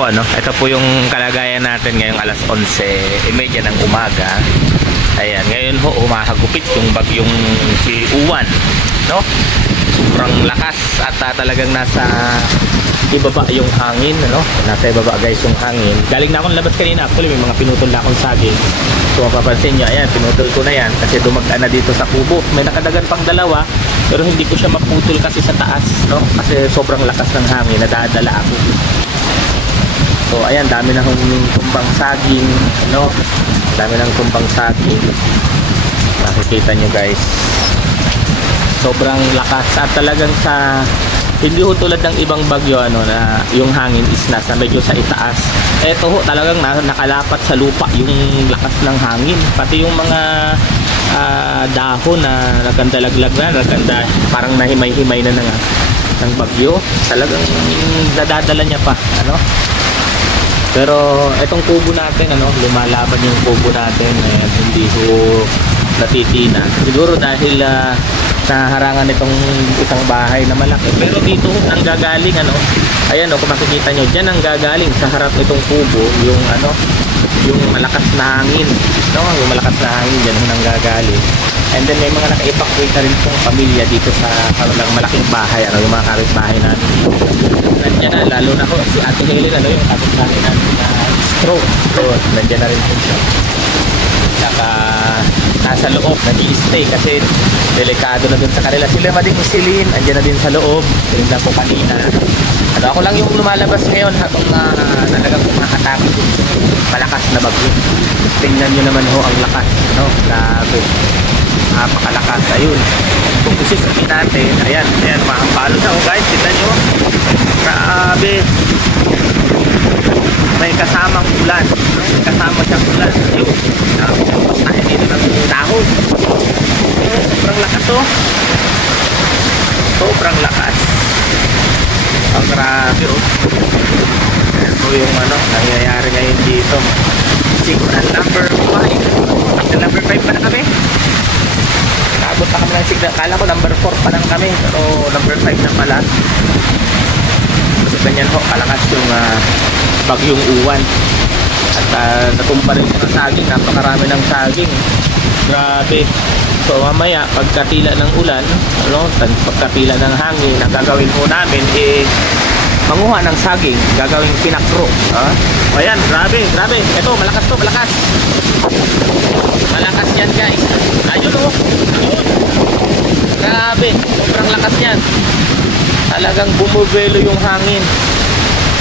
po ano, ito po yung kalagayan natin ngayong alas 11:30 ng umaga. Ayan, ngayon ho umahagupit yung bagyong si Uwan, no? Sobrang lakas at talagang nasa ibaba yung hangin, ano? Nasa ibaba guys yung hangin. Galing na akong labas kanina, actually may mga pinutol na akong saging. So mapapansin nyo, ayan, pinutol ko na yan kasi dumagaan na dito sa kubo. May nakadagan pang dalawa, pero hindi ko siya maputol kasi sa taas, no? Kasi sobrang lakas ng hangin, nadadala ako. So ayan, dami na hong tumbang saging, no? Dami ng tumbang saging. Nakikita nyo guys, sobrang lakas at talagang sa hindi ho tulad ng ibang bagyo ano na yung hangin is nasa medyo sa itaas. Ito ho talagang nakalapat sa lupa yung lakas ng hangin, pati yung mga dahon na nagkandalaglag na, nagkanda parang nahimay-himay na ng bagyo. Talagang dadadala niya pa, ano? Pero itong kubo natin, ano, lumalaban yung kubo natin, hindi ho natitina. Siguro dahil naharangan itong isang bahay na malaki. Pero dito ang gagaling, ano, ayan o, kung makikita nyo, dyan ang gagaling sa harap nitong kubo, yung ano, yung malakas na hangin, no? Yung malakas na hangin, dyan ang gagaling. And then may mga naka-evacuate na rin pong pamilya dito sa malaking bahay, ano, yung mga kapitbahay natin. Nandiyan na, lalo na ho, si Ate Helen, ano, yung kapitbahay natin na stroke. So, nandiyan na rin po siya. Saka nasa loob, nag-i-stay kasi delikado na dun sa kanila. Sila mading Celine, andyan na din sa loob. Tingnan po kanina. Ano, ako lang yung lumalabas ngayon habang talagang kumakatakot yung malakas na bagyo. Tingnan nyo naman ho ang lakas, no? Grabe. Napakalakas. Ayun. Kung isusukin natin, ayan, makapalo na. Oh guys, tingnan nyo. Grabe. May kasamang ulan, no? May kasama siyang ulan. Ayun. Tapos tayo dito ng dahon. Sobrang lakas, oh. Sobrang lakas. Ang grabe, oh. Ito yung ano, nangyayari ngayon dito. Signal number 5. Signal number 5 pa na kami. Nakabot pa kami ng signal. Kala ko number 4 pa lang kami, pero number 5 na pala. So ganyan ho, kalakas yung bagyong Uwan. At natumpa rin mga saging, napakarami ng saging. Grabe. So mamaya pagkatila ng ulan, ano, pagkatila ng hangin, ang gagawin po namin manguha ng saging, gagawing pinakro. Ayan, grabe. Ito, malakas to, malakas. Malakas yan guys. Ayun o. Ayun. Grabe, sobrang lakas yan. Talagang bumubelo yung hangin.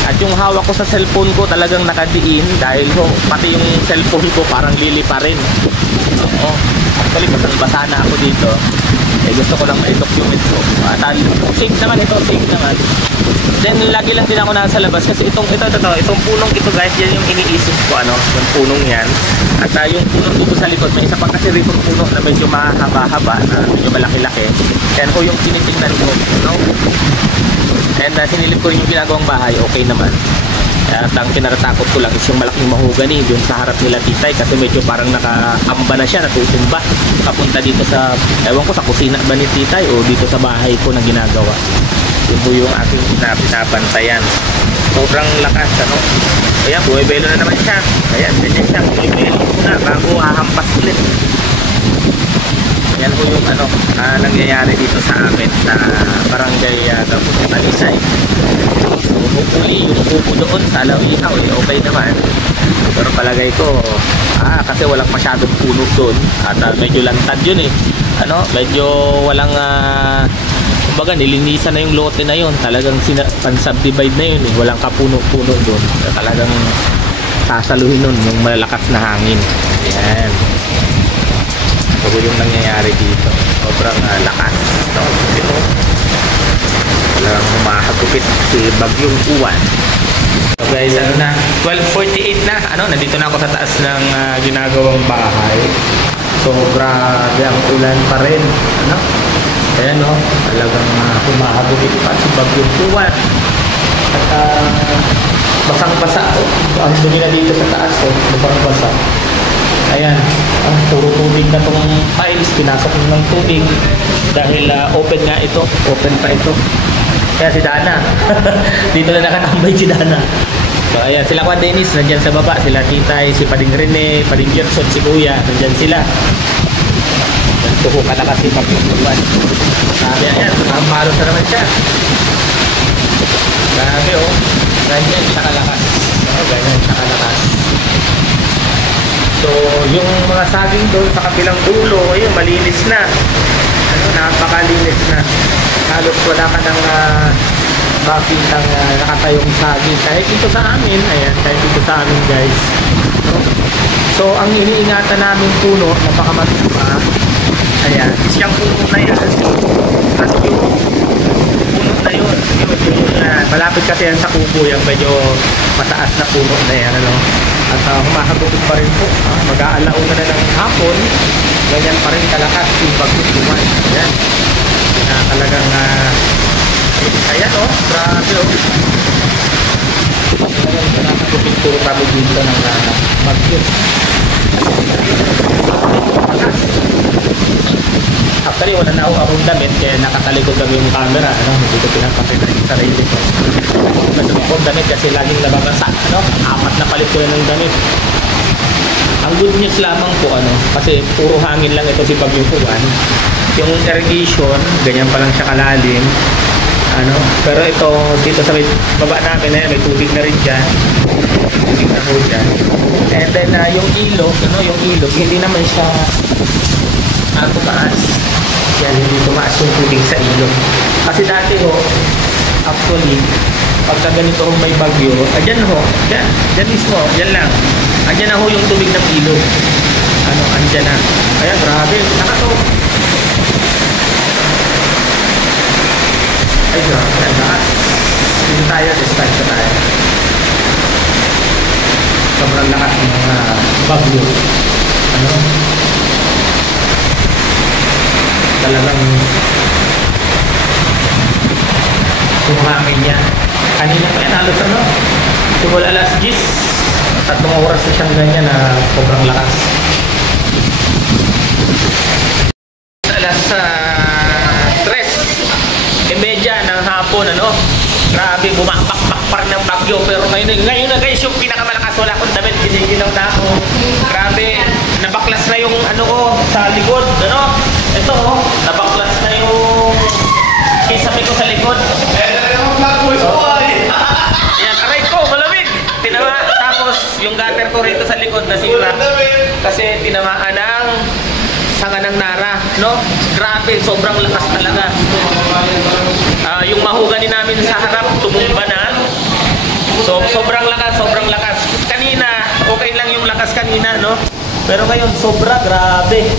At yung hawak ko sa cellphone ko talagang nakadiin dahil pati yung cellphone ko parang lilipa rin. Oo. Actually, basang-basa na ako dito. Gusto ko lang ma-document ko. Safe naman ito, safe naman. Then lagi lang din ako nasa labas kasi itong punong ito guys, yan yung iniisip ko, ano, yung punong yan. At yung punong dito sa likod, may isa pa kasi rito puno na medyo mahaba-haba, na medyo malaki-laki. Yan ko yung tinitingnan ko, no? And sinilip ko rin yung ginagawang bahay, okay naman. At ang kinatatakot ko lang is yung malaking mahogani dun sa harap nila Titay kasi medyo parang nakaamba na siya, natutumba. Papunta dito sa, ewan ko sa kusina ba ni Titay o dito sa bahay ko na ginagawa. Yun po yung aking pinabantayan. Sobrang lakas, ano? Ayan, buwebelo na naman siya. Ayan, ganyan siya, buwebelo na bago hahampas ulit. Yan po yung ano, nangyayari dito sa amin sa barangay Talisay. So hopefully yung kubo doon sa Lawihaw okay naman. Pero palagay ko kasi walang masyadong puno doon at medyo lantad yun eh. Ano, medyo walang kumbaga nilinisan na yung lote na yun. Talagang pan-subdivide na yun eh. Walang kapuno-puno doon. Talagang sasaluhin nun yung malakas na hangin. Ayan. So yung nangyayari dito, sobrang lakas, no? Ito talagang humahagupit si bagyong Uwan. So guys, ano na, 12:48 na, ano, nandito na ako sa taas ng ginagawang bahay. So grabe ang ulan pa rin, ano? Ayan, no, talagang humahagupit pa si bagyong Uwan. At basang-basa, ang dumi na dito sa taas, basang-basa. Ayan, puro tubig na itong tiles, pinasok ng tubig dahil open nga ito, open pa ito. Kaya si Dana dito na nakatambay si Dana. So ayan, sila Juan Dennis nandyan sa baba, sila Titay, si Pading Rene, Pading Gerson, si Kuya, nandyan sila. Tuho ka na kasi pag-tukuan. Sabi ayan, mahalo na naman siya. Grabe oh, ganyan siya kalakas. Oh, ganyan siya kalakas. So yung mga saging doon sa kabilang dulo, ayun, malinis na. Ano, napakalinis na. Halos wala ka nang makitang nakatayong saging. Kahit dito sa amin, ayan, kahit dito sa amin guys. So ang iniingatan namin puno, napakamatuma. Ayan, siyang puno na yan. At yung puno na yun, malapit kasi yan sa kubo, yung medyo mataas na puno na yan, ano. At humahagupit pa rin po, mag-aalauna na ng hapon, ganyan pa rin kalakas yung pagkutuman. Ayan, talagang ayan o, grabe o. Talagang nakagupit po kami dito ng mag-yun. Actually, wala na akong damit kaya nakatalikod kami yung camera, ano? Hindi ko pinapakita yung sarili ko. Nasulit ko damit kasi laging nababasa, ano? 4 na palit ko yun ng damit. Ang good news lamang po, ano? Kasi puro hangin lang ito si Bagyong Juan. Yung irrigation, ganyan pa lang siya kalalim. Ano? Pero ito, dito sa baba namin, may tubig na rin dyan. Tubig na po dyan. And then, yung ilog, ano? Yung ilog, hindi naman siya tumaas. Yan, hindi tumaas yung tubig sa ilog. Kasi dati ho, actually, pagka ganito ho may bagyo, dyan ho, dyan mismo, dyan lang. Andyan na ho yung tubig ng ilog. Ano, andyan na. Ayan, grabe. Nakato. Ay, grabe. Lakas. Dito tayo, distansya tayo. Sobrang lakas ng mga bagyo. Ano? Talagang kumangin niya. Kanina pa yan, halos ano? Simula alas 10, 3 oras na siyang ganyan na sobrang lakas. Alas 3:30 ng hapon, ano? Grabe, bumakpak-pak pa rin ng bagyo. Pero ngayon na guys, yung pinakamalakas, wala akong damit, giniginaw na ako. Grabe, nabaklas na yung ano ko sa likod, ano? Ito, nabaklas na yung kisame ko sa likod. Yan, aray ko, malamig. Tapos, yung gutter ko rito sa likod nasira. Kasi tinamaan ng sanga ng nara, no? Grabe, sobrang lakas talaga. Yung mahugani namin sa harap, tumumba na. So, sobrang lakas. Kanina, okay lang yung lakas kanina, no? Pero ngayon, sobra, grabe.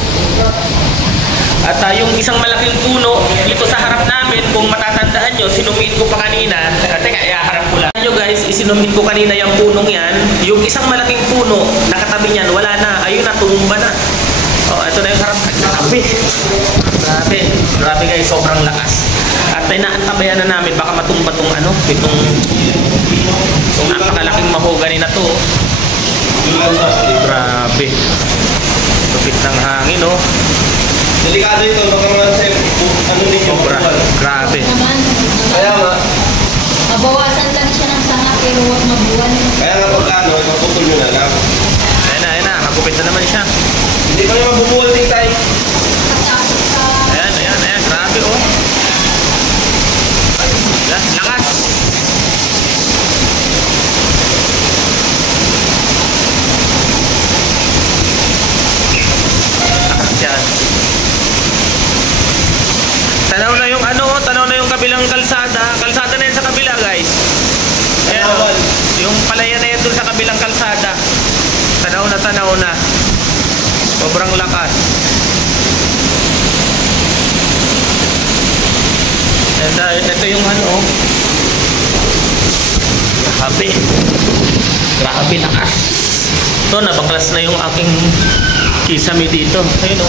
At yung isang malaking puno dito sa harap namin, kung matatandaan nyo, sinumiin ko pa kanina. Teka, iharap ko lang. Nyo guys, isinumiin ko kanina yung punong yan. Yung isang malaking puno, nakatabi niyan, wala na. Ayun na, tumumba na. Oh, ito na yung harap. Grabe guys, sobrang lakas. At inaantabayan na namin, baka matumba tong ano, itong napakalaking mahogani na to. Grabe. Lupit ng hangin, oh. Delikado ito, baka mga ano din yung grabe. Kaya nga, mabawasan lang siya ng sanga pero huwag mabuwan. kaya nga pagkano, maputol nyo na lang. Ayun na, hagupit na naman siya. Hindi pa rin mabubuhol din tayo. Kasapit sa... Ayan, grabe oh. Ayan, lakas. Lakas yan. Tanaw na yung kabilang kalsada. Kalsada na yun sa kabila guys. Ayan oh. Yung palaya na yun dun sa kabilang kalsada. Tanaw na. Sobrang lakas. And ito yung ano, grabe lakas. Ito, nabaklas na yung aking kisame dito. Ayun o,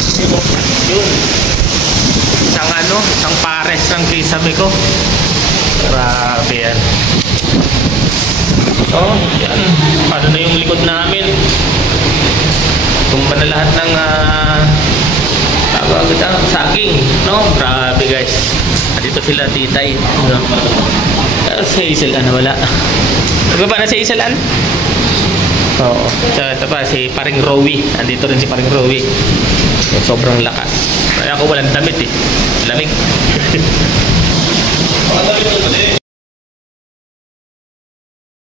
yun. Isang pares ng kisame ko. Grabe yan. Oh, yan. Paano na yung likod namin? Tumba na lahat ng saging, no? Grabe guys. Dito sila Titay, no? Si Hazel Ann wala. Magbaba na si Hazel Ann? Oo. Ito pa, si Paring Rowie. Andito rin si Paring Rowie. Sobrang lakas. Kaya ako walang damit eh. Lamig. Mga damit mo,